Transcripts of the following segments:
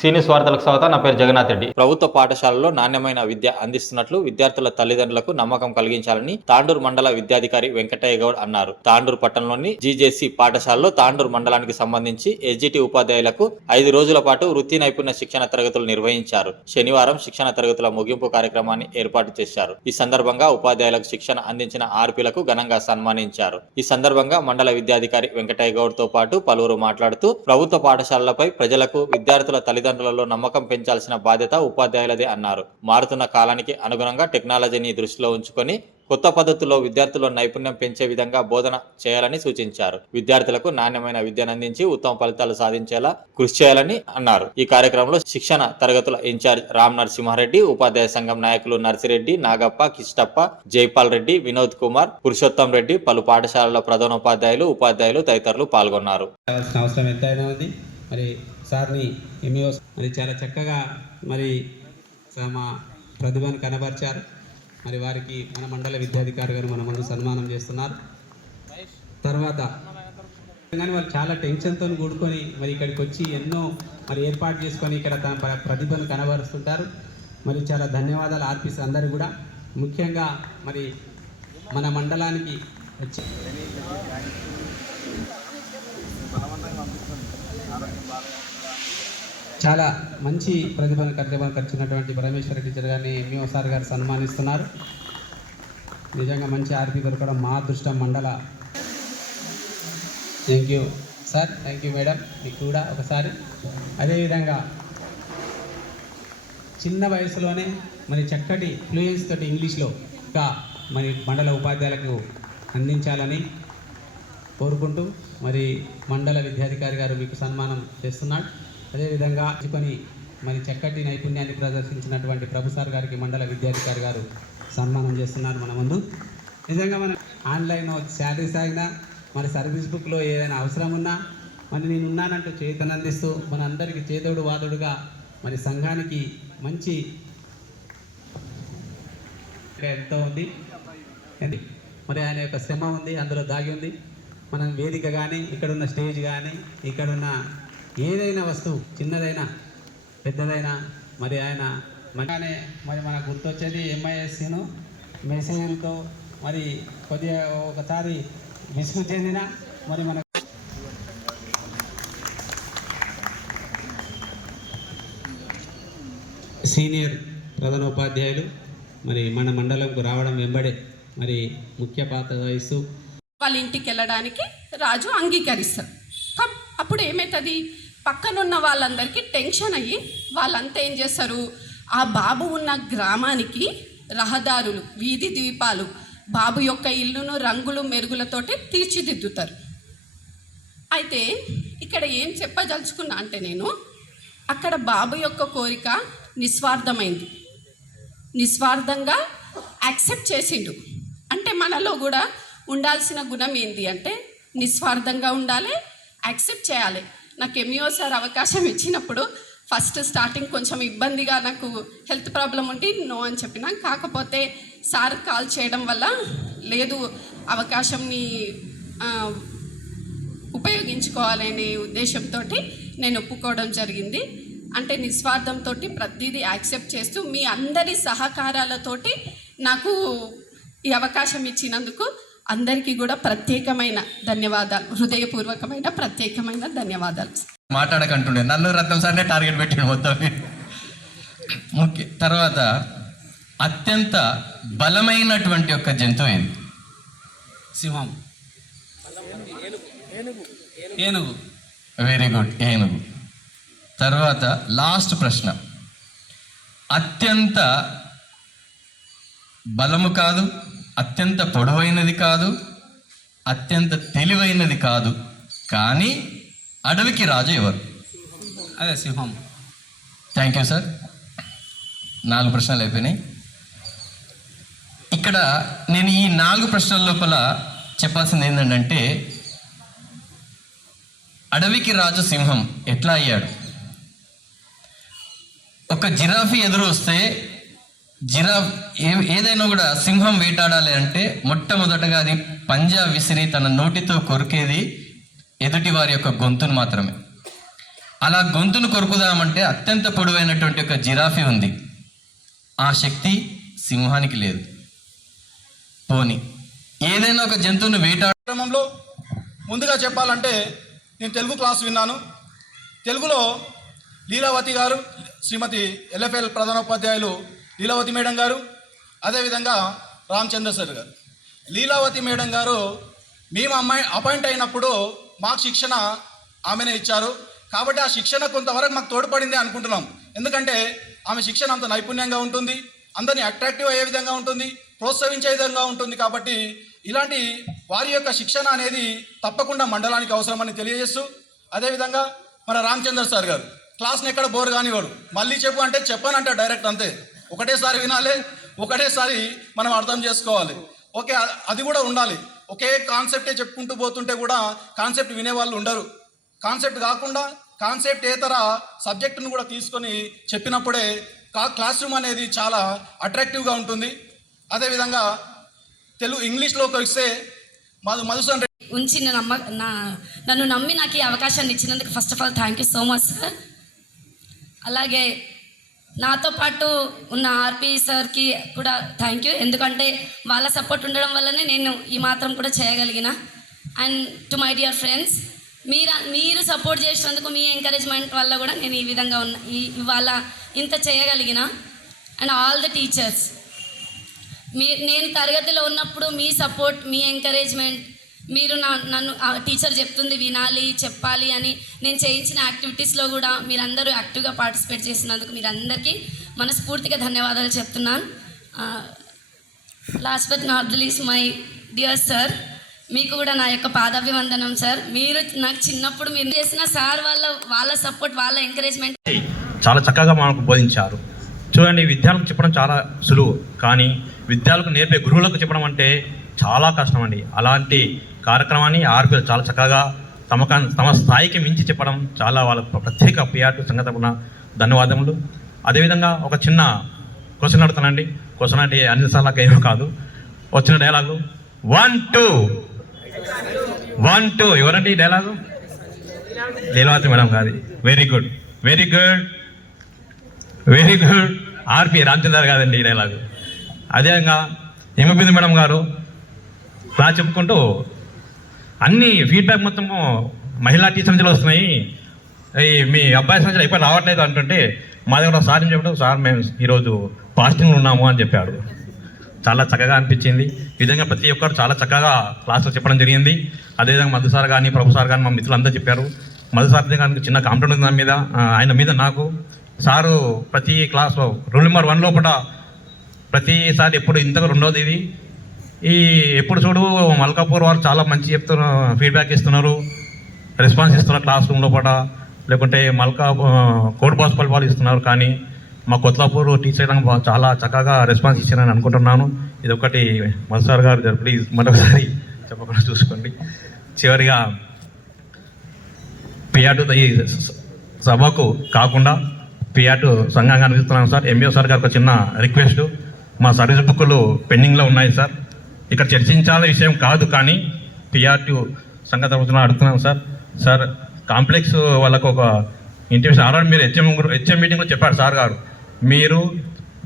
సీనియస్ వార్తలకు స్వాగతం. నా పేరు జగన్నాథ్ రెడ్డి. ప్రభుత్వ పాఠశాలలో నాణ్యమైన విద్య అందిస్తున్నట్లు విద్యార్థుల తల్లిదండ్రులకు నమ్మకం కలిగించాలని తాండూరు మండల విద్యాధికారి వెంకటయ్య గౌడ్ అన్నారు. తాండూరు పట్టణంలోని జీజేసీ పాఠశాలలో తాండూరు మండలానికి సంబంధించి ఎస్జిటి ఉపాధ్యాయులకు 5 రోజుల పాటు వృత్తి నైపుణ్య శిక్షణ తరగతులు నిర్వహించారు. శనివారం శిక్షణ తరగతుల ముగింపు కార్యక్రమాన్ని ఏర్పాటు చేశారు. ఈ సందర్భంగా ఉపాధ్యాయులకు శిక్షణ అందించిన ఆర్పీలకు ఘనంగా సన్మానించారు. ఈ సందర్భంగా మండల విద్యాధికారి వెంకటయ్య గౌడ్ తో పాటు పలువురు మాట్లాడుతూ ప్రభుత్వ పాఠశాలలపై ప్రజలకు విద్యార్థుల తల్లిదండ్రులలో నమ్మకం పెంచాల్సిన బాధ్యత ఉపాధ్యాయులదే అన్నారు. మారుతున్న కాలానికి అనుగుణంగా టెక్నాలజీని దృష్టిలో ఉంచుకొని కొత్త పద్ధతుల్లో విద్యార్థుల నైపుణ్యం పెంచే విధంగా బోధన చేయాలని సూచించారు. విద్యార్థులకు నాణ్యమైన విద్యను అందించి ఉత్తమ ఫలితాలు సాధించేలా కృషి చేయాలని అన్నారు. ఈ కార్యక్రమంలో శిక్షణ తరగతుల ఇన్ఛార్జ్ రామ్ నరసింహారెడ్డి, ఉపాధ్యాయ సంఘం నాయకులు నర్సిరెడ్డి, నాగప్ప, కిష్టప్ప, జైపాల్ రెడ్డి, వినోద్ కుమార్, పురుషోత్తం రెడ్డి, పలు పాఠశాలల ప్రధానోపాధ్యాయులు, ఉపాధ్యాయులు తదితరులు పాల్గొన్నారు. అవసరం ఎంతైనా ఉంది. మరి సార్ని ఎంఈఓ మరి చాలా చక్కగా మరి మా ప్రతిభను కనబరిచారు. మరి వారికి మన మండల విద్యాధికారి గారు మన ముందు సన్మానం చేస్తున్నారు. తర్వాత కానీ వాళ్ళు చాలా టెన్షన్తో కూడుకొని మరి ఇక్కడికి వచ్చి ఎన్నో మరి ఏర్పాటు చేసుకొని ఇక్కడ తన ప్రతిభను కనబరుస్తుంటారు. మరి చాలా ధన్యవాదాలు ఆర్పీస్ అందరికీ కూడా. ముఖ్యంగా మరి మన మండలానికి వచ్చి చాలా మంచి ప్రతిభను ఖర్చున్నటువంటి పరమేశ్వర టీచర్ గారిని ఎంఈఓ సార్ గారు సన్మానిస్తున్నారు. నిజంగా మంచి ఆర్పీ దొరకడం మా అదృష్టం మండల. Thank you sir, thank you madam. మీకు కూడా ఒకసారి అదేవిధంగా చిన్న వయసులోనే మరి చక్కటి ఫ్లూయెన్స్ తోటి ఇంగ్లీష్లో ఇంకా మరి మండల ఉపాధ్యాయులకు అందించాలని కోరుకుంటూ మరి మండల విద్యాధికారి గారు మీకు సన్మానం చేస్తున్నాడు. అదేవిధంగా మరి చక్కటి నైపుణ్యాన్ని ప్రదర్శించినటువంటి ప్రభు సార్ గారికి మండల విద్యాధికారి గారు సన్మానం చేస్తున్నారు మన ముందు. నిజంగా మనం ఆన్లైన్ శాలరీస్ అయినా మన సర్వీస్ బుక్లో ఏదైనా అవసరం ఉన్నా మరి నేను ఉన్నానంటూ చేతనందిస్తూ మన అందరికీ చేదోడు వాదోడుగా మరి సంఘానికి మంచి ఎంతో ఉంది. మరి ఆయన యొక్క శ్రమ ఉంది, అందులో దాగి ఉంది. మనం వేదిక కానీ ఇక్కడున్న స్టేజ్ కానీ ఇక్కడున్న ఏదైనా వస్తువు చిన్నదైనా పెద్దదైనా మరి ఆయన మంచిగానే మరి మనకు గుర్తొచ్చేది ఎంఐఎస్ను మెసేజ్లతో మరి కొద్దిగా ఒకసారి విసుగు చెందిన మరి మన సీనియర్ ప్రధానోపాధ్యాయులు మరి మన మండలంకు రావడం వెంబడే మరి ముఖ్య పాత్ర వహిస్తూ వాళ్ళ ఇంటికి వెళ్ళడానికి రాజు అంగీకరిస్తారు. అప్పుడు ఏమవుతుంది, పక్కనున్న వాళ్ళందరికీ టెన్షన్ అయ్యి వాళ్ళంతా ఏం చేస్తారు, ఆ బాబు ఉన్న గ్రామానికి రహదారులు, వీధి దీపాలు, బాబు యొక్క ఇల్లును రంగులు మెరుగులతోటి తీర్చిదిద్దుతారు. అయితే ఇక్కడ ఏం చెప్పదలుచుకున్నా అంటే నేను అక్కడ బాబు యొక్క కోరిక నిస్వార్థమైంది, నిస్వార్థంగా యాక్సెప్ట్ చేసిండు. అంటే మనలో కూడా ఉండాల్సిన గుణం ఏంటి అంటే నిస్వార్థంగా ఉండాలి, యాక్సెప్ట్ చేయాలి. నాకు ఎంఈఓ సార్ అవకాశం ఇచ్చినప్పుడు ఫస్ట్ స్టార్టింగ్ కొంచెం ఇబ్బందిగా, నాకు హెల్త్ ప్రాబ్లం ఉండి నో అని చెప్పిన. కాకపోతే సార్ కాల్ చేయడం వల్ల లేదు అవకాశంని ఉపయోగించుకోవాలనే ఉద్దేశంతో నేను ఒప్పుకోవడం జరిగింది. అంటే నిస్వార్థంతో ప్రతిదీ యాక్సెప్ట్ చేస్తూ మీ అందరి సహకారాలతోటి నాకు ఈ అవకాశం ఇచ్చినందుకు అందరికీ కూడా ప్రత్యేకమైన ధన్యవాదాలు, హృదయపూర్వకమైన ప్రత్యేకమైన ధన్యవాదాలు. మాట్లాడకంటుండే నన్ను రత్నం సార్నే టార్గెట్ పెట్టాడు మొత్తం. ముఖ్య తర్వాత అత్యంత బలమైనటువంటి ఒక జంతువు ఏంది? సింహం. ఏనుగు. వెరీ గుడ్, ఏనుగు. తర్వాత లాస్ట్ ప్రశ్న, అత్యంత బలము కాదు, అత్యంత పొడవైనది కాదు, అత్యంత తెలివైనది కాదు, కానీ అడవికి రాజు ఎవరు? అదే సింహం. Thank you sir. 4 ప్రశ్నలు అయిపోయినాయి. ఇక్కడ నేను ఈ 4 ప్రశ్నల లోపల చెప్పాల్సింది ఏంటంటే అడవికి రాజు సింహం ఎట్లా అయ్యాడు? ఒక జిరాఫీ ఎదురు వస్తే ఏదైనా కూడా సింహం వేటాడాలి అంటే మొట్టమొదటగా అది పంజా విసిరి తన నోటితో కొరికేది ఎదుటి వారి యొక్క గొంతును మాత్రమే. అలా గొంతును కొరుకుదామంటే అత్యంత పొడవైనటువంటి ఒక జిరాఫీ ఉంది. ఆ శక్తి సింహానికి లేదు. పోని ఏదైనా ఒక జంతువును క్రమంలో ముందుగా చెప్పాలంటే నేను తెలుగు క్లాస్ విన్నాను. తెలుగులో లీలావతి గారు, శ్రీమతి ఎల్ఎఫ్ఎల్ ప్రధానోపాధ్యాయులు లీలావతి మేడం గారు, అదేవిధంగా రామచంద్ర సార్ గారు. లీలావతి మేడం గారు మేము అపాయింట్ అయినప్పుడు మాకు శిక్షణ ఆమెనే ఇచ్చారు. కాబట్టి ఆ శిక్షణ కొంతవరకు మాకు తోడ్పడింది అనుకుంటున్నాం. ఎందుకంటే ఆమె శిక్షణ అంత నైపుణ్యంగా ఉంటుంది, అందరినీ అట్రాక్టివ్ అయ్యే విధంగా ఉంటుంది, ప్రోత్సహించే విధంగా ఉంటుంది. కాబట్టి ఇలాంటి వారి యొక్క శిక్షణ అనేది తప్పకుండా మండలానికి అవసరమని తెలియజేస్తూ, అదేవిధంగా మన రామచంద్ర సార్ గారు క్లాస్ని ఎక్కడ బోర్ కానివాడు, మళ్ళీ చెప్పు అంటే చెప్పానంట డైరెక్ట్, అంతే. ఒకటేసారి వినాలి, ఒకటేసారి మనం అర్థం చేసుకోవాలి. ఓకే, అది కూడా ఉండాలి. ఒకే కాన్సెప్టే చెప్పుకుంటూ పోతుంటే కూడా కాన్సెప్ట్ వినేవాళ్ళు ఉండరు. కాన్సెప్ట్ కాకుండా కాన్సెప్ట్ ఏతర సబ్జెక్టును కూడా తీసుకొని చెప్పినప్పుడే క్లాస్ రూమ్ అనేది చాలా అట్రాక్టివ్గా ఉంటుంది. అదేవిధంగా ఇంగ్లీష్లోకి వస్తే మధుసూదన్ ఉంచి నన్ను నమ్మి నాకు ఈ అవకాశాన్ని ఇచ్చినందుకు first of all thank you so much sir. అలాగే నాతో పాటు ఉన్న ఆర్పి సార్కి కూడా థ్యాంక్ యూ. ఎందుకంటే వాళ్ళ సపోర్ట్ ఉండడం వల్లనే నేను ఈ మాత్రం కూడా చేయగలిగిన. And to my dear friends, మీరు సపోర్ట్ చేసినందుకు, మీ ఎంకరేజ్మెంట్ వల్ల కూడా నేను ఈ విధంగా ఇవాళ ఇంత చేయగలిగిన. అండ్ ఆల్ ద టీచర్స్, నేను తరగతిలో ఉన్నప్పుడు మీ సపోర్ట్, మీ ఎంకరేజ్మెంట్, మీరు నన్ను టీచర్ చెప్తుంది వినాలి, చెప్పాలి అని నేను చేయించిన యాక్టివిటీస్లో కూడా మీరందరూ యాక్టివ్గా పార్టిసిపేట్ చేసినందుకు మీరందరికీ మనస్ఫూర్తిగా ధన్యవాదాలు చెప్తున్నాను. Last but not the least my dear sir, మీకు కూడా నా యొక్క పాదాభివందనం సార్. మీరు నాకు చిన్నప్పుడు మీరు చేసిన సార్ వాళ్ళ సపోర్ట్, వాళ్ళ ఎంకరేజ్మెంట్ చాలా చక్కగా మనకు బోధించారు. చూడండి, విద్యార్థులకు చెప్పడం చాలా సులువు, కానీ విద్యార్థులకు నేర్పే గురువులకు చెప్పడం అంటే చాలా కష్టం అండి. అలాంటి కార్యక్రమాన్ని ఆర్పీలు చాలా చక్కగా తమ స్థాయికి మించి చెప్పడం చాలా వాళ్ళ ప్రత్యేక పిఆర్టీ సంఘ తరపున ధన్యవాదములు. అదేవిధంగా ఒక చిన్న క్వశ్చన్ అడుగుతానండి. క్వశ్చన్ అంటే అన్నిసార్లు ఏమో కాదు, వచ్చిన డైలాగు 1 2 ఎవరండి డైలాగు? లీలావతి మేడం కాదు. Very good, very good, very good. R P Ramachandra కాదండి ఈ డైలాగు. అదేవిధంగా హిమబిందు మేడం గారు క్లాస్ చెప్పుకుంటూ అన్ని ఫీడ్బ్యాక్ మొత్తము మహిళా టీచర్ నుంచి వస్తున్నాయి, మీ అబ్బాయి సంవత్సరం ఎప్పుడు రావట్లేదు అంటుంటే మా దగ్గర సార్ చెప్పడం, సార్ మేము ఈరోజు ఫాస్టింగ్ ఉన్నాము అని చెప్పాడు. చాలా చక్కగా అనిపించింది. ఈ విధంగా ప్రతి ఒక్కరు చాలా చక్కగా క్లాసులో చెప్పడం జరిగింది. అదేవిధంగా మధు సార్ కానీ, ప్రభు సార్ కానీ, మా మిత్రులందరూ చెప్పారు. మధు సార్ దగ్గర చిన్న కాంప్లైంట్ ఉంది దాని మీద, ఆయన మీద నాకు. సారు ప్రతి క్లాస్లో రూల్ నెంబర్ 1 లోపల ప్రతిసారి ఎప్పుడు ఇంతగా రెండోది ఇది ఎప్పుడు చూడు మల్కాపూర్ వారు చాలా మంచి చెప్తున్నారు, ఫీడ్బ్యాక్ ఇస్తున్నారు, రెస్పాన్స్ ఇస్తున్నారు క్లాస్ రూమ్ లోపల, లేకుంటే కోడ్ బాస్పల్ వాళ్ళు ఇస్తున్నారు. కానీ మా కొత్లాపూర్ టీచర్ చాలా చక్కగా రెస్పాన్స్ ఇచ్చారని అనుకుంటున్నాను. ఇది ఒకటి మధుసార్ గారు ప్లీజ్ మరొకసారి చెప్పకుండా చూసుకోండి. చివరిగా పిఆర్టు ఈ సభకు కాకుండా పిఆర్టు సంఘంగా అనిపిస్తున్నాను సార్. ఎంబీఓ సార్ గారికి ఒక చిన్న రిక్వెస్ట్, మా సర్వీస్ బుక్లు పెండింగ్లో ఉన్నాయి సార్. ఇక్కడ చర్చించాల విషయం కాదు, కానీ పిఆర్టు సంఘ తరపున అడుగుతున్నాను సార్. సార్ కాంప్లెక్స్ వాళ్ళకు ఒక ఇంటిమేషన్ ఆల్రెడీ మీరు హెచ్ఎం మీటింగ్లో చెప్పారు సార్ గారు, మీరు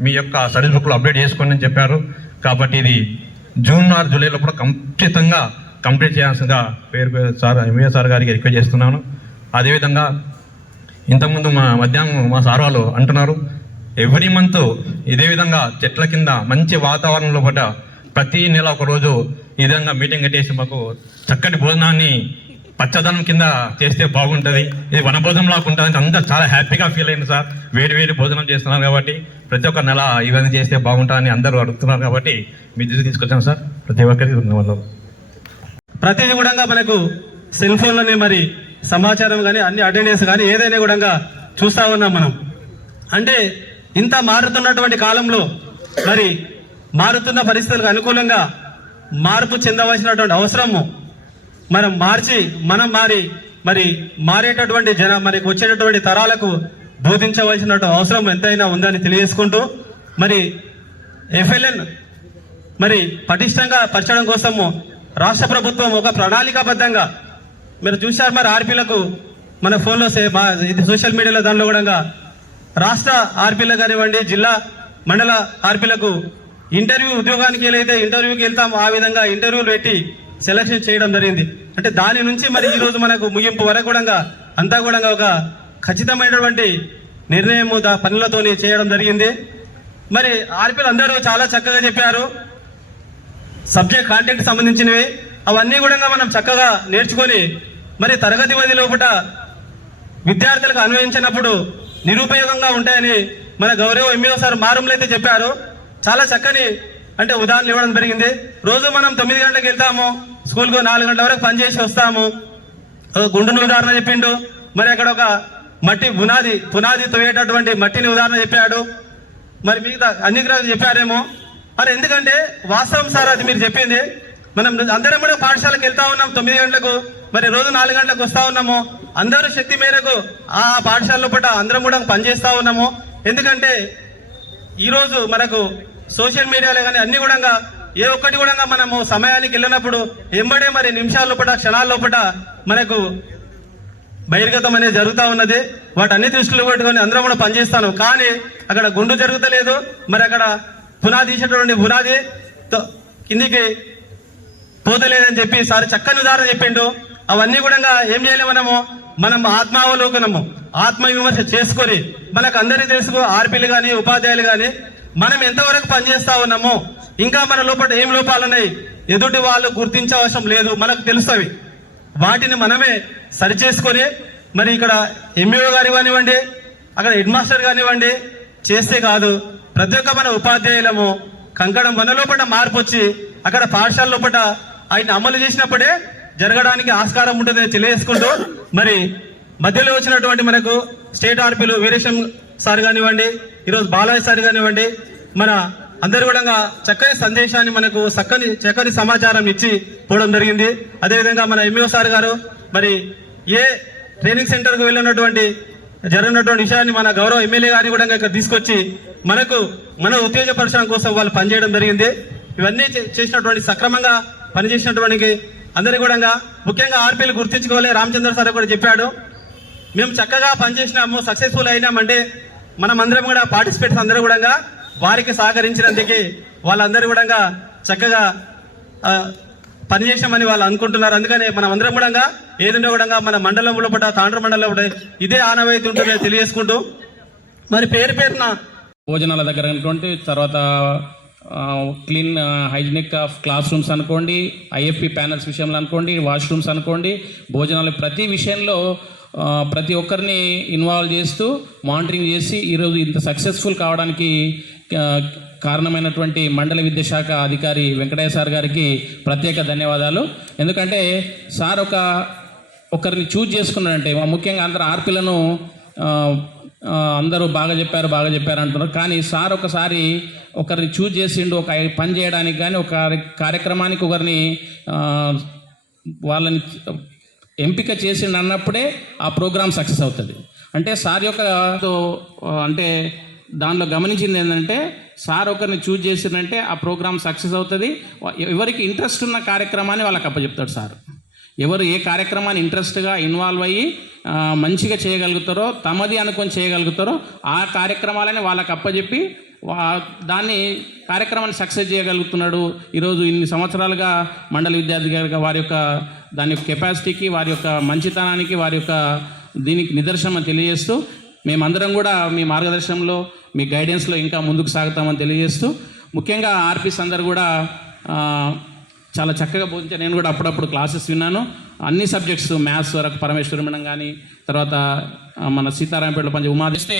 మీ యొక్క సర్వీస్ బుక్లు అప్డేట్ చేసుకోండి అని చెప్పారు. కాబట్టి ఇది జూన్ ఆర్ జూలైలో కూడా ఖచ్చితంగా కంప్లీట్ చేయాల్సిందిగా పేరు సార్ ఎంఏ సార్ గారికి రిక్వెస్ట్ చేస్తున్నాను. అదేవిధంగా ఇంతకుముందు మధ్యాహ్నం మా సార్ వాళ్ళు అంటున్నారు, ఎవ్రీ మంత్ ఇదే విధంగా చెట్ల కింద మంచి వాతావరణంలో పడ్డ ప్రతి నెల ఒకరోజు ఈ విధంగా మీటింగ్ కట్టేసి మాకు చక్కటి భోజనాన్ని పచ్చదనం కింద చేస్తే బాగుంటుంది, ఇది వనభోజనం లాగా ఉంటుంది. అందరూ చాలా హ్యాపీగా ఫీల్ అయింది సార్. వేడి భోజనం చేస్తున్నారు కాబట్టి ప్రతి ఒక్క నెల ఈ విధంగా చేస్తే బాగుంటుందని అందరూ అడుగుతున్నారు కాబట్టి మీ దృష్టికి తీసుకొచ్చాను సార్. ప్రతి ఒక్కరికి ధన్యవాదాలు. ప్రతిదీ కూడా మనకు సెల్ ఫోన్లోనే మరి సమాచారం కానీ అన్ని అటెండెన్స్ కానీ ఏదైనా కూడా చూస్తూ ఉన్నాం మనం. అంటే ఇంత మారుతున్నటువంటి కాలంలో మరి మారుతున్న పరిస్థితులకు అనుకూలంగా మార్పు చెందవలసినటువంటి అవసరము మనం మారేటటువంటి మనకి వచ్చేటటువంటి తరాలకు బోధించవలసిన అవసరం ఎంతైనా ఉందని తెలియజేసుకుంటూ మరి ఎఫ్ఎల్ఎన్ మరి పటిష్టంగా పరచడం కోసము రాష్ట్ర ప్రభుత్వం ఒక ప్రణాళికాబద్ధంగా మీరు చూశారు. మరి ఆర్పీలకు మన ఫోన్లో ఇది సోషల్ మీడియాలో దానిలో కూడా రాష్ట్ర ఆర్పీలకు కానివ్వండి, జిల్లా మండల ఆర్పీలకు ఇంటర్వ్యూ ఉద్యోగానికి ఏదైతే ఇంటర్వ్యూకి వెళ్తామో ఆ విధంగా ఇంటర్వ్యూలు పెట్టి సెలక్షన్ చేయడం జరిగింది. అంటే దాని నుంచి మరి ఈ రోజు మనకు ముగింపు వరకు కూడా అంతా కూడా ఒక ఖచ్చితమైనటువంటి నిర్ణయం పనులతోని చేయడం జరిగింది. మరి ఆర్పీలు అందరూ చాలా చక్కగా చెప్పారు. సబ్జెక్ట్ కాంటెంట్ సంబంధించినవి అవన్నీ కూడా మనం చక్కగా నేర్చుకొని మరి తరగతి గది లోపల విద్యార్థులకు అన్వయించినప్పుడు నిరుపయోగంగా ఉంటాయని మన గౌరవ ఎంఈఓ సార్ మారంలైతే చెప్పారు. చాలా చక్కని అంటే ఉదాహరణలు ఇవ్వడం జరిగింది. రోజు మనం 9 గంటలకు వెళ్తాము, స్కూల్కు 4 గంటల వరకు పనిచేసి వస్తాము. గుండును ఉదాహరణ చెప్పిండు. మరి అక్కడ ఒక మట్టి పునాది తోయేటటువంటి మట్టిని ఉదాహరణ చెప్పాడు. మరి మిగతా అన్ని గ్రహాలు చెప్పారేమో. మరి ఎందుకంటే వాస్తవం సార్ అది మీరు చెప్పింది. మనం అందరం కూడా పాఠశాలకు వెళ్తా ఉన్నాం 9 గంటలకు, మరి రోజు 4 గంటలకు వస్తా ఉన్నాము. అందరూ శక్తి మేరకు ఆ పాఠశాలలో పూట అందరం కూడా పనిచేస్తా ఉన్నాము. ఎందుకంటే ఈరోజు మనకు సోషల్ మీడియాలో కానీ అన్ని కూడా ఏ ఒక్కటి కూడా మనము సమయానికి వెళ్ళినప్పుడు ఎంబడే మరి నిమిషాల లోపల క్షణాల లోపల మనకు బహిర్గతం అనేది జరుగుతూ ఉన్నది. వాటన్ని దృష్టిలో పెట్టుకొని అందరం కూడా పనిచేస్తాను. కానీ అక్కడ గుండు జరుగుతలేదు. మరి అక్కడ పునాది తీసేటటువంటి పునాది కిందికి పోతలేదని చెప్పి సార్ చక్కని ఉదాహరణ చెప్పిండు. అవన్నీ కూడా ఏం చేయాలి, మనం ఆత్మావలోకనము ఆత్మవిమర్శ చేసుకొని మనకు అందరికీ తెలుసు ఆర్పీలు కానీ ఉపాధ్యాయులు కానీ మనం ఎంతవరకు పనిచేస్తా ఉన్నామో, ఇంకా మన లోపల ఏం లోపాలు ఉన్నాయి ఎదుటి వాళ్ళు గుర్తించే అవసరం లేదు, మనకు తెలుస్తవి. వాటిని మనమే సరి చేసుకొని మరి ఇక్కడ ఎంఈఓ గారు కానివ్వండి, అక్కడ హెడ్ మాస్టర్ కానివ్వండి చేస్తే కాదు, ప్రతి ఒక్క మన ఉపాధ్యాయులము కంకణం మన లోపల మార్పు వచ్చి అక్కడ పాఠశాల లోపల ఆయన అమలు చేసినప్పుడే జరగడానికి ఆస్కారం ఉంటుందని తెలియజేసుకుంటూ మరి మధ్యలో వచ్చినటువంటి మనకు స్టేట్ ఆర్పీలు వీరేశం సార్ కానివ్వండి, ఈరోజు బాలయ్య సార్ కానివ్వండి, మన అందరు కూడా చక్కని సందేశాన్ని మనకు చక్కని సమాచారం ఇచ్చి పోవడం జరిగింది. అదేవిధంగా మన ఎంఈఓ సార్ గారు మరి ఏ ట్రైనింగ్ సెంటర్కు వెళ్ళినటువంటి జరిగినటువంటి విషయాన్ని మన గౌరవ ఎమ్మెల్యే గారిని కూడా ఇక్కడ తీసుకొచ్చి మన ఉత్తేజపరచడం కోసం వాళ్ళు పనిచేయడం జరిగింది. ఇవన్నీ చేసినటువంటి సక్రమంగా పనిచేసినటువంటి అందరికీ కూడా ముఖ్యంగా ఆర్పీలు గుర్తించుకోవాలి. రామచంద్ర సార్ కూడా చెప్పాడు, మేము చక్కగా పనిచేసినాము, సక్సెస్ఫుల్ అయినామంటే మనం అందరం కూడా పార్టిసిపేట్స్ అందరూ కూడా వారికి సహకరించినందుకు వాళ్ళందరూ కూడా చక్కగా పనిచేసామని వాళ్ళు అనుకుంటున్నారు. అందుకని మనం అందరం కూడా ఏదంటే కూడా మన మండలంలో పట్ల తాండ్ర మండలంలో ఇదే ఆనవాయితీ ఉంటుందని తెలియజేసుకుంటూ మరి పేరున భోజనాల దగ్గర అనుకోండి, తర్వాత clean hygienic of class rooms అనుకోండి, ఐఎఫ్పి ప్యానల్స్ విషయంలో అనుకోండి, వాష్రూమ్స్ అనుకోండి, భోజనాలు ప్రతి విషయంలో ప్రతి ఒక్కరిని ఇన్వాల్వ్ చేస్తూ మానిటరింగ్ చేసి ఈరోజు ఇంత సక్సెస్ఫుల్ కావడానికి కారణమైనటువంటి మండల విద్యాశాఖ అధికారి వెంకటయ్య సార్ గారికి ప్రత్యేక ధన్యవాదాలు. ఎందుకంటే సార్ ఒకరిని చూజ్ చేసుకున్నారంటే, ముఖ్యంగా అందరు ఆర్పీలను అందరూ బాగా చెప్పారు అంటున్నారు. కానీ సార్ ఒకరిని చూజ్ చేసిండు, ఒక పని చేయడానికి కానీ ఒక కార్యక్రమానికి ఒకరిని వాళ్ళని ఎంపిక చేసిండు అన్నప్పుడే ఆ ప్రోగ్రామ్ సక్సెస్ అవుతుంది. అంటే సార్ అంటే దానిలో గమనించింది ఏంటంటే, సార్ ఒకరిని చూజ్ చేసిందంటే ఆ ప్రోగ్రామ్ సక్సెస్ అవుతుంది. ఎవరికి ఇంట్రెస్ట్ ఉన్న కార్యక్రమాన్ని వాళ్ళకి అప్పచెప్తాడు సార్. ఎవరు ఏ కార్యక్రమాన్ని ఇంట్రెస్ట్గా ఇన్వాల్వ్ అయ్యి మంచిగా చేయగలుగుతారో, తమది అనుకొని చేయగలుగుతారో ఆ కార్యక్రమాలని వాళ్ళకి అప్పచెప్పి కార్యక్రమాన్ని సక్సెస్ చేయగలుగుతున్నాడు. ఈరోజు ఇన్ని సంవత్సరాలుగా మండల విద్యార్థిగా వారి యొక్క దాని యొక్క కెపాసిటీకి, వారి యొక్క మంచితనానికి, వారి యొక్క దీనికి నిదర్శనం తెలియజేస్తూ మేమందరం కూడా మీ మార్గదర్శనంలో, మీ గైడెన్స్లో ఇంకా ముందుకు సాగుతామని తెలియజేస్తూ, ముఖ్యంగా ఆర్పీస్ అందరు కూడా చాలా చక్కగా బోధించారు. నేను కూడా అప్పుడప్పుడు క్లాసెస్ విన్నాను. అన్ని సబ్జెక్ట్స్ మ్యాథ్స్ వరకు పరమేశ్వర మేడం కానీ, తర్వాత మన సీతారాంపేటలో పనిచే ఉమాదిస్తే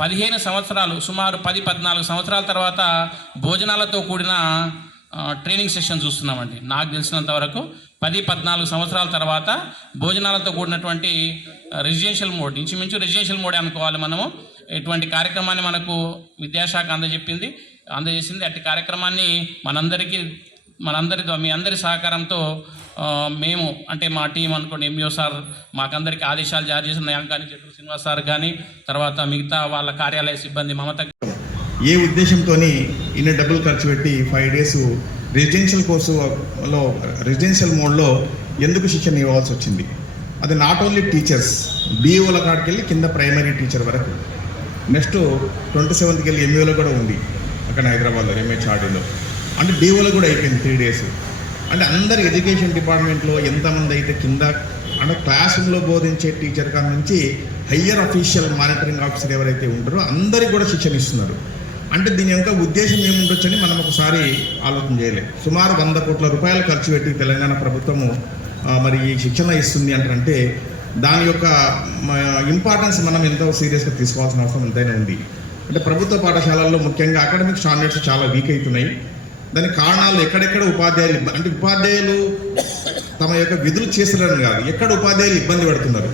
15 సంవత్సరాలు, సుమారు 10-14 సంవత్సరాల తర్వాత భోజనాలతో కూడిన ట్రైనింగ్ సెషన్ చూస్తున్నామండి. నాకు తెలిసినంత వరకు 10-14 సంవత్సరాల తర్వాత భోజనాలతో కూడినటువంటి రెసిడెన్షియల్ మోడ్, ఇంచుమించు రెసిడెన్షియల్ మోడ్ అనుకోవాలి మనము. ఇటువంటి కార్యక్రమాన్ని మనకు విద్యాశాఖ అందజేసింది. అట్టి కార్యక్రమాన్ని మీ అందరి సహకారంతో మేము, అంటే మా టీం అనుకోండి, ఎంఈఓ సార్ మాకందరికీ ఆదేశాలు జారీ చేసిన న్యాయంకాని చెట్టు శ్రీనివాస్ సార్ కానీ, తర్వాత మిగతా వాళ్ళ కార్యాలయ సిబ్బంది మమత. ఏ ఉద్దేశంతో ఇన్ని డబ్బులు ఖర్చు పెట్టి 5 days రెసిడెన్షియల్ మోడ్లో ఎందుకు శిక్షణ ఇవ్వాల్సి వచ్చింది? అది నాట్ ఓన్లీ టీచర్స్, డిఓల కాడికి వెళ్ళి కింద ప్రైమరీ టీచర్ వరకు. నెక్స్ట్ 27కి వెళ్ళి ఎంఈఓలో కూడా ఉంది అక్కడ హైదరాబాద్లో, ఎంహెచ్ఆర్డీలో. అంటే డిఓలో కూడా అయిపోయింది 3 days. అంటే అందరు ఎడ్యుకేషన్ డిపార్ట్మెంట్లో ఎంతమంది అయితే కింద అంటే క్లాస్ రూమ్లో బోధించే టీచర్ కాడ నుంచి హయ్యర్ అఫీషియల్ మానిటరింగ్ ఆఫీసర్ ఎవరైతే ఉంటారో అందరికీ కూడా శిక్షణ ఇస్తున్నారు. అంటే దీని యొక్క ఉద్దేశం ఏముండొచ్చని మనం ఒకసారి ఆలోచన చేయలేదు. సుమారు 100 కోట్ల రూపాయలు ఖర్చు పెట్టి తెలంగాణ ప్రభుత్వము మరి ఈ శిక్షణ ఇస్తుంది అంటే దాని యొక్క ఇంపార్టెన్స్ మనం ఎంతో సీరియస్గా తీసుకోవాల్సిన అవసరం ఎంతైనా ఉంది. అంటే ప్రభుత్వ పాఠశాలల్లో ముఖ్యంగా అకాడమిక్ స్టాండర్డ్స్ చాలా వీక్ అవుతున్నాయి. దానికి కారణాలు ఎక్కడెక్కడ ఉపాధ్యాయులు అంటే ఉపాధ్యాయులు తమ యొక్క విధులు చేస్తున్నారని కాదు, ఎక్కడ ఉపాధ్యాయులు ఇబ్బంది పడుతున్నారు,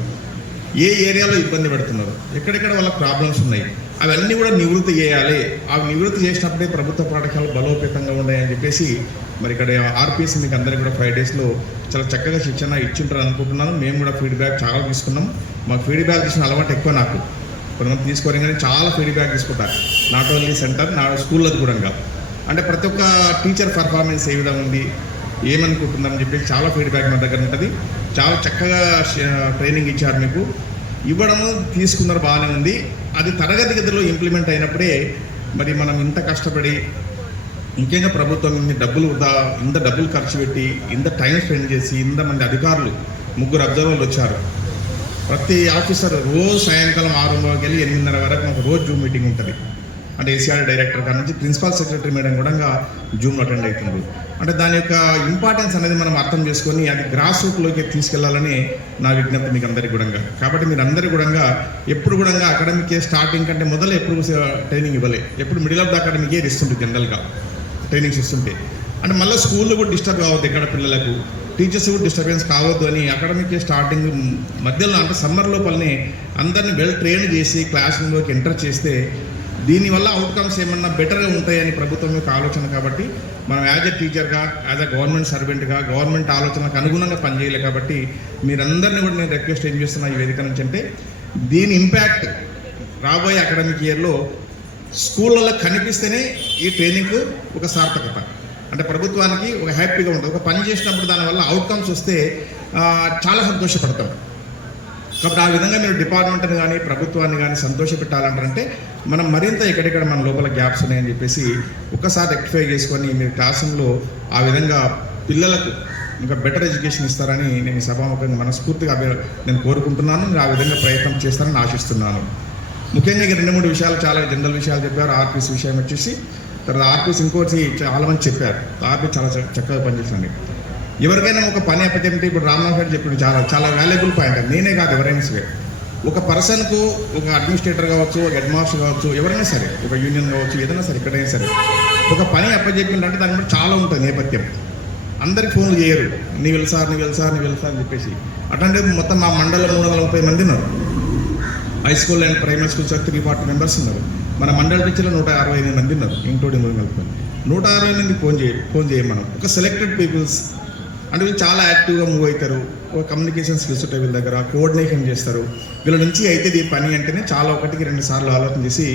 ఏ ఏరియాలో ఇబ్బంది పడుతున్నారు, ఎక్కడెక్కడ వాళ్ళ ప్రాబ్లమ్స్ ఉన్నాయి, అవన్నీ కూడా నివృత్తి చేయాలి. అవి నివృత్తి చేసినప్పుడే ప్రభుత్వ పాఠశాలలు బలోపేతంగా ఉన్నాయని చెప్పేసి మరి ఇక్కడ ఆర్పిఎస్ మీకు అందరికీ కూడా 5 daysలో చాలా చక్కగా శిక్షణ ఇచ్చింటారు అనుకుంటున్నాను. మేము కూడా ఫీడ్బ్యాక్ చాలా తీసుకున్నాం. మాకు ఫీడ్బ్యాక్ తీసుకున్న అలవాటు ఎక్కువ. నాకు కొంతమంది తీసుకోరు కానీ చాలా ఫీడ్బ్యాక్ తీసుకుంటారు, నాట్ ఓన్లీ సెంటర్ నా స్కూళ్ళది కూడా. అంటే ప్రతి ఒక్క టీచర్ పర్ఫార్మెన్స్ ఏ విధంగా ఉంది, ఏమనుకుంటుందని చెప్పేసి చాలా ఫీడ్బ్యాక్ మా దగ్గర ఉంటుంది. చాలా చక్కగా ట్రైనింగ్ ఇచ్చారు మీకు, ఇవ్వడము తీసుకున్నారు, బాగానే ఉంది. అది తరగతి గదిలో ఇంప్లిమెంట్ అయినప్పుడే మరి మనం ఇంత కష్టపడి ముఖ్యంగా ప్రభుత్వం ఇంత డబ్బులు ఖర్చు పెట్టి ఇంత టైం స్పెండ్ చేసి ఇంతమంది అధికారులు 3 అబ్జర్వర్లు వచ్చారు. ప్రతి ఆఫీసర్ రోజు సాయంకాలం 6:30 వెళ్ళి 8:30 వరకు మాకు రోజు జూమ్ మీటింగ్ ఉంటుంది. అంటే ఏసీఆర్ డైరెక్టర్ కాడ నుంచి ప్రిన్సిపల్ సెక్రటరీ మేడం కూడా జూమ్ అటెండ్ అవుతున్నారు. అంటే దాని యొక్క ఇంపార్టెన్స్ అనేది మనం అర్థం చేసుకొని అది గ్రాస్ రూట్లోకి తీసుకెళ్లాలని నా విజ్ఞప్తి మీకు అందరికీ కూడా. కాబట్టి మీరు అందరికీ కూడా ఎప్పుడు కూడా అకాడమిక్ స్టార్టింగ్ కంటే మొదలు ఎప్పుడు ట్రైనింగ్ ఇవ్వలే, ఎప్పుడు middle of the academic year ఇస్తుంటుంది జనరల్గా ట్రైనింగ్స్ ఇస్తుంటే. అంటే మళ్ళీ స్కూల్లో కూడా డిస్టర్బ్ కావద్దు, ఎక్కడ పిల్లలకు టీచర్స్ కూడా డిస్టర్బెన్స్ కావద్దు అని అకాడమిక్ స్టార్టింగ్ మధ్యలో అంటే సమ్మర్ లోపలనే అందరినీ వెల్ ట్రైన్ చేసి క్లాస్ రూమ్లోకి ఎంటర్ చేస్తే దీనివల్ల అవుట్కమ్స్ ఏమన్నా బెటర్గా ఉంటాయని ప్రభుత్వం యొక్క ఆలోచన. కాబట్టి మనం యాజ్ ఎ టీచర్గా, యాజ్ ఎ గవర్నమెంట్ సర్వెంట్గా గవర్నమెంట్ ఆలోచనకు అనుగుణంగా పనిచేయాలి. కాబట్టి మీరందరినీ కూడా నేను రిక్వెస్ట్ ఏం చేస్తున్నా ఈ వేదిక నుంచి అంటే దీని ఇంపాక్ట్ రాబోయే అకాడమిక్ ఇయర్లో స్కూళ్ళల్లో కనిపిస్తేనే ఈ ట్రైనింగ్కు ఒక సార్థకత. అంటే ప్రభుత్వానికి ఒక హ్యాపీగా ఉంటుంది. ఒక పని చేసినప్పుడు దానివల్ల అవుట్కమ్స్ వస్తే చాలా సంతోషపడతాం. కాబట్టి ఆ విధంగా మీరు డిపార్ట్మెంట్ని కానీ ప్రభుత్వాన్ని కానీ సంతోషపెట్టాలంటారంటే మనం మరింత ఎక్కడెక్కడ మన లోపల గ్యాప్స్ ఉన్నాయని చెప్పేసి ఒక్కసారి రెక్టిఫై చేసుకొని మీరు క్లాస్ రూమ్లో ఆ విధంగా పిల్లలకు ఇంకా బెటర్ ఎడ్యుకేషన్ ఇస్తారని నేను సభాముఖంగా మనస్ఫూర్తిగా నేను కోరుకుంటున్నాను. మీరు ఆ విధంగా ప్రయత్నం చేస్తారని ఆశిస్తున్నాను. ముఖ్యంగా 2-3 విషయాలు చాలా జనరల్ విషయాలు చెప్పారు. ఆర్పీస్ విషయం వచ్చేసి తర్వాత ఆర్పీస్ ఇంకోటి చాలామంది చెప్పారు. ఆర్పీస్ చాలా చక్కగా పనిచేస్తుంది. ఎవరికైనా ఒక పని అప్పచెప్తే ఇప్పుడు రామ్నాథ్ గారు చెప్పాడు చాలా చాలా వాల్యుబుల్ పాయింట్. అది నేనే కాదు, ఎవరైనా సరే ఒక పర్సన్కు ఒక అడ్మినిస్ట్రేటర్ కావచ్చు, ఒక హెడ్ మాస్టర్ కావచ్చు, ఎవరైనా సరే ఒక యూనియన్ కావచ్చు, ఏదైనా సరే ఎక్కడైనా సరే ఒక పని అప్పచెప్పిందంటే దాని బట్టి చాలా ఉంటుంది నేపథ్యం. అందరికి ఫోన్లు చేయరు, నీ వెళ్తా అని చెప్పేసి. అట్లాంటి మొత్తం మా మండలంలో 330 మంది ఉన్నారు. High school and primary schools 340 members ఉన్నారు. మన మండల టీచర్లు 168 మంది ఉన్నారు, ఇంక్లూడింగ్ కలుపుకొని. 168 ఫోన్ చేయం మనం. ఒక సెలెక్టెడ్ పీపుల్స్ అంటే వీళ్ళు చాలా యాక్టివ్గా మూవ్ అవుతారు. ఒక కమ్యూనికేషన్ స్కిల్స్ ఉంటాయి వీళ్ళ దగ్గర, కోఆర్డినేషన్ చేస్తారు. వీళ్ళ నుంచి అయితే ఈ పని అంటేనే చాలా 1-2 సార్లు ఆలోచన చేసి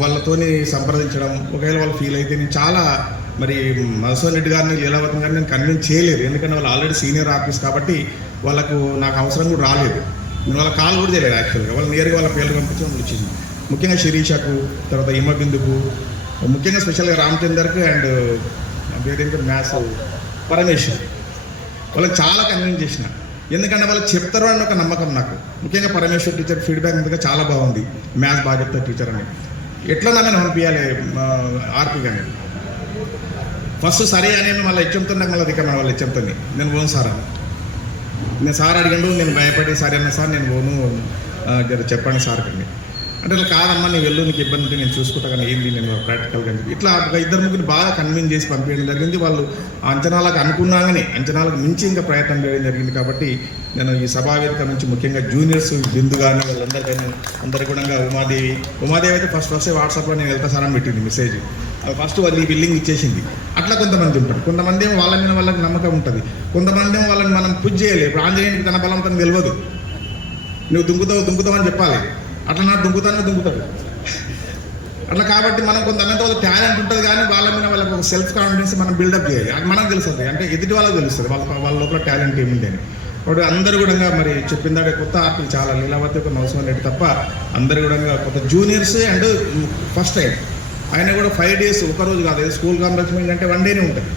వాళ్ళతోని సంప్రదించడం. ఒకవేళ వాళ్ళు ఫీల్ అయితే నేను చాలా మరి మధుసూదన్ రెడ్డి గారిని, లీలావతి గారిని నేను కన్విన్స్ చేయలేదు. ఎందుకంటే వాళ్ళు ఆల్రెడీ సీనియర్ ఆర్టిస్ట్ కాబట్టి వాళ్ళకు నాకు అవసరం కూడా రాలేదు. నేను వాళ్ళ కాల్ కూడా చేయలేదు యాక్చువల్గా. వాళ్ళు నేరుగా వాళ్ళ పేర్లు పంపించడం వచ్చింది. ముఖ్యంగా శిరీషకు, తర్వాత హిమబిందుకు, ముఖ్యంగా స్పెషల్గా రామచందర్కి అండ్ వేరేంటి మ్యాథ్స్ పరమేశ్వర్, వాళ్ళకి చాలా కన్విన్స్ చేసిన. ఎందుకంటే వాళ్ళు చెప్తారు అని ఒక నమ్మకం నాకు. ముఖ్యంగా పరమేశ్వర్ టీచర్ ఫీడ్బ్యాక్ ఇంతగా చాలా బాగుంది, మ్యాథ్స్ బాగా చెప్తారు టీచర్ అని. ఎట్లా నన్ను పంపించాలి ఆర్పీ కానీ ఫస్ట్ సరే అని మళ్ళీ హెచ్ఎంతో నాకు మళ్ళీ రికమెండ్ వాళ్ళు హెచ్ఎంతో నేను పోను సార్ అని. నేను సార్ అడిగాడు, నేను భయపడి సరే అన్న సార్ నేను పోను చెప్పండి సార్ కండి అంటే ఇలా కాదమ్మా నీ వెళ్ళు, నీకు ఇబ్బంది ఉంటే నేను చూసుకుంటా కానీ ఏంటి నేను ప్రాక్టికల్గా ఇట్లా ఒక 2-3 బాగా కన్విన్స్ చేసి పంపించడం జరిగింది. వాళ్ళు అంచనాలకు అనుకున్నాగానే అంచనాలకు మించి ఇంకా ప్రయత్నం చేయడం జరిగింది. కాబట్టి నేను ఈ సభావేదిక నుంచి ముఖ్యంగా జూనియర్స్ బిందు కానీ వాళ్ళందరికీ అందరికీ కూడా ఉమాదేవి అయితే ఫస్ట్ వాట్సాప్లో నేను వెళ్తా సార్ అని పెట్టింది మెసేజ్. ఫస్ట్ వాళ్ళు ఈ బిల్డింగ్ ఇచ్చేసింది. అట్లా కొంతమంది ఉంటారు. కొంతమంది ఏమో వాళ్ళ మీద వాళ్ళకి నమ్మకం ఉంటుంది, కొంతమంది ఏమో వాళ్ళని మనం పూజ చేయలేదు. ఇప్పుడు ఆంజనేయునికి తన బలం తను తెలియదు, నువ్వు దుంకుతావు అని చెప్పాలి. అట్లా నాకు దుంకుతాడు అట్లా. కాబట్టి మనం కొంతమంది వాళ్ళ టాలెంట్ ఉంటుంది కానీ వాళ్ళ మీద వాళ్ళకి ఒక సెల్ఫ్ కాన్ఫిడెన్స్ మనం బిల్డప్ చేయాలి. అది మనకు తెలుస్తుంది, అంటే ఎదుటి వాళ్ళకి తెలుస్తుంది వాళ్ళ లోపల టాలెంట్ ఏముంది అని. ఇప్పుడు అందరు కూడా మరి చెప్పిందాడే కొత్త ఆర్పీలు చాలా లీలావతి ఒక నవసమన్ రెడ్డి తప్ప అందరు కూడా కొత్త జూనియర్స్ అండ్ ఫస్ట్ టైం ఆయన కూడా 5 days ఒకరోజు కాదు, ఏదో స్కూల్ కాంప్లెక్స్ అంటే 1 day ఉంటుంది,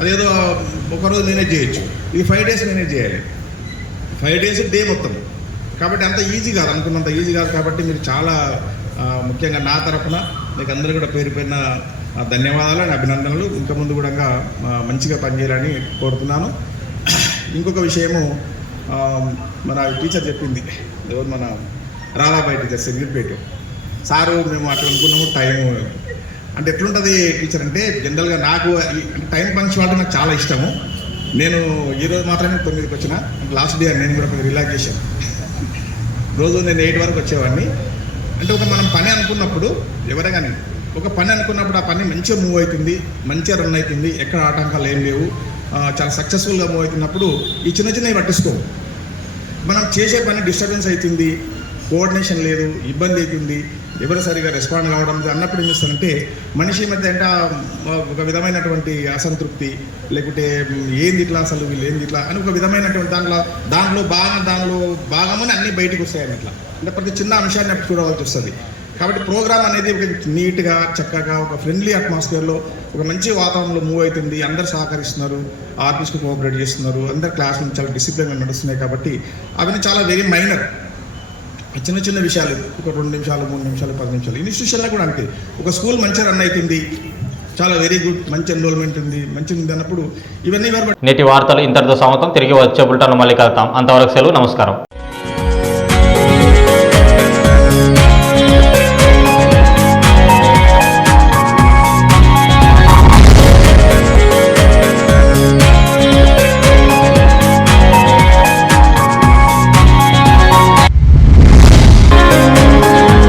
అదేదో ఒకరోజు మేనేజ్ చేయొచ్చు. ఇది 5 days మేనేజ్ చేయాలి, 5 days డే మొత్తం. కాబట్టి అంత ఈజీ కాదు, అనుకున్నంత ఈజీ కాదు. కాబట్టి మీరు చాలా ముఖ్యంగా నా తరఫున మీకు అందరూ కూడా పేరు పేరున ధన్యవాదాలు అండ్ అభినందనలు. ఇంకా ముందు కూడా మంచిగా పనిచేయాలని కోరుతున్నాను. ఇంకొక విషయము, మన టీచర్ చెప్పింది, ఎవరు మన రాధాబాయి టీచర్ సెగ్రిపేట్ సారు, మేము అట్లా అనుకున్నాము టైము అంటే ఎట్లుంటుంది టీచర్ అంటే జనరల్గా నాకు టైం పంక్చువాలిటీ నాకు చాలా ఇష్టము. నేను ఈరోజు మాత్రమే 9కి వచ్చిన, లాస్ట్ డే నేను కూడా రిలాక్సేషన్, రోజు నేను 8 వరకు వచ్చేవాడిని. అంటే ఒక మనం పని అనుకున్నప్పుడు ఎవరే కానీ ఒక పని అనుకున్నప్పుడు ఆ పని మంచిగా మూవ్ అవుతుంది, మంచిగా రన్ అవుతుంది, ఎక్కడ ఆటంకాలు ఏం లేవు, చాలా సక్సెస్ఫుల్గా మూవ్ అవుతున్నప్పుడు ఈ చిన్న చిన్నవి పట్టించుకోము. మనం చేసే పని డిస్టర్బెన్స్ అవుతుంది, కోఆర్డినేషన్ లేదు, ఇబ్బంది అవుతుంది, ఎవరు సరిగా రెస్పాండ్ కావడం అన్నప్పుడు ఏం చేస్తారంటే మనిషి మధ్య అంటే ఒక విధమైనటువంటి అసంతృప్తి, లేకుంటే ఏంది ఇట్లా అసలు వీళ్ళు ఏంది ఇట్లా అని ఒక విధమైనటువంటి దాంట్లో భాగమని అన్నీ బయటకు వస్తాయి అన్నట్లా. అంటే ప్రతి చిన్న అంశాన్ని అప్పుడు చూడవలసి వస్తుంది. కాబట్టి ప్రోగ్రామ్ అనేది ఒక నీట్గా చక్కగా ఒక ఫ్రెండ్లీ అట్మాస్ఫియర్లో ఒక మంచి వాతావరణంలో మూవ్ అవుతుంది, అందరు సహకరిస్తున్నారు, ఆర్టిస్ట్కి కోఆపరేట్ చేస్తున్నారు, అందరు క్లాస్ నుంచి చాలా డిసిప్లిన్గా నడుస్తున్నాయి. కాబట్టి అవన్నీ చాలా వెరీ మైనర్ చిన్న చిన్న విషయాలు, ఒక 2 నిమిషాలు 3 నిమిషాలు 10 నిమిషాలు. ఇన్స్టిట్యూషన్లో కూడా అంతే, ఒక స్కూల్ మంచిగా రన్ అవుతుంది, చాలా వెరీ గుడ్, మంచి ఎన్రోల్మెంట్ ఉంది, మంచిగా ఉంది అన్నప్పుడు ఇవన్నీ నేటి వార్తలు ఇంతటితో సమాప్తం. తిరిగి వచ్చే బులెటిన్లో మళ్ళీ కలుద్దాం. అంతవరకు సెలవు, నమస్కారం.